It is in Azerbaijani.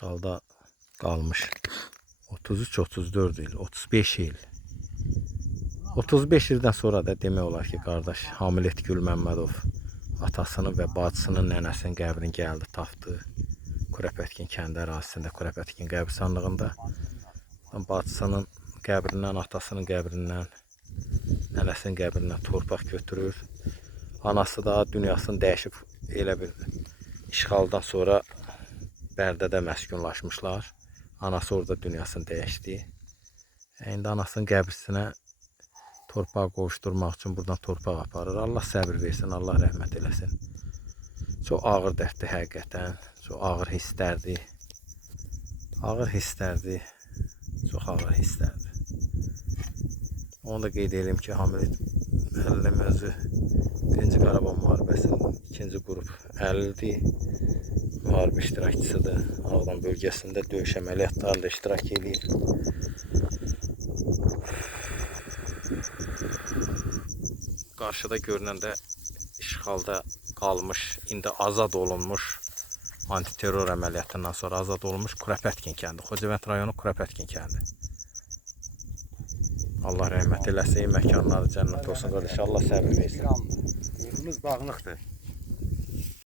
işğalda qalmış 33-34 il, 35 il. 35 ildən sonra da demək olar ki, qardaş Hamilet Gülməmmədov atasının və bacısının nənəsinin qəbrini gəldi, tapdı. Kurapetkin kəndi ərazisində, Kurapetkin qəbirstanlığında. Bacısının qəbrindən, atasının qəbrindən, nənəsinin qəbrindən torpaq götürür. Anası da dünyasını dəyişib, elə bir işğaldan sonra Bərdədə məskunlaşmışlar. Anası orada dünyasını dəyişdi. İndi anasının qəbrisinə torpaq qovuşturmaq üçün buradan torpaq aparır. Allah səbir versin, Allah rəhmət eləsin. Çox ağır dərddir həqiqətən. Çox ağır hisslərdir. Ağır hisslərdir. Çox ağır hisslərdir. Onu da qeyd edelim ki, Hamilet müəllim özü 1-ci Qarabağ müharibəsinin 2-ci qrup 50'dir. Müharibə iştirakçısıdır. Ağdam bölgəsində döyüş əməliyyatlarında iştirak edir. Qarşıda görünəndə işğalda qalmış, indi azad olunmuş, antiterror əməliyyatından sonra azad olunmuş Kurapetkin kəndi. Xocavənd rayonu Kurapetkin kəndi. Allah rəhmət eləsin, məkanları cənnət olsun qardaş. Allah səbir versin. Yurdumuz dağınıqdır.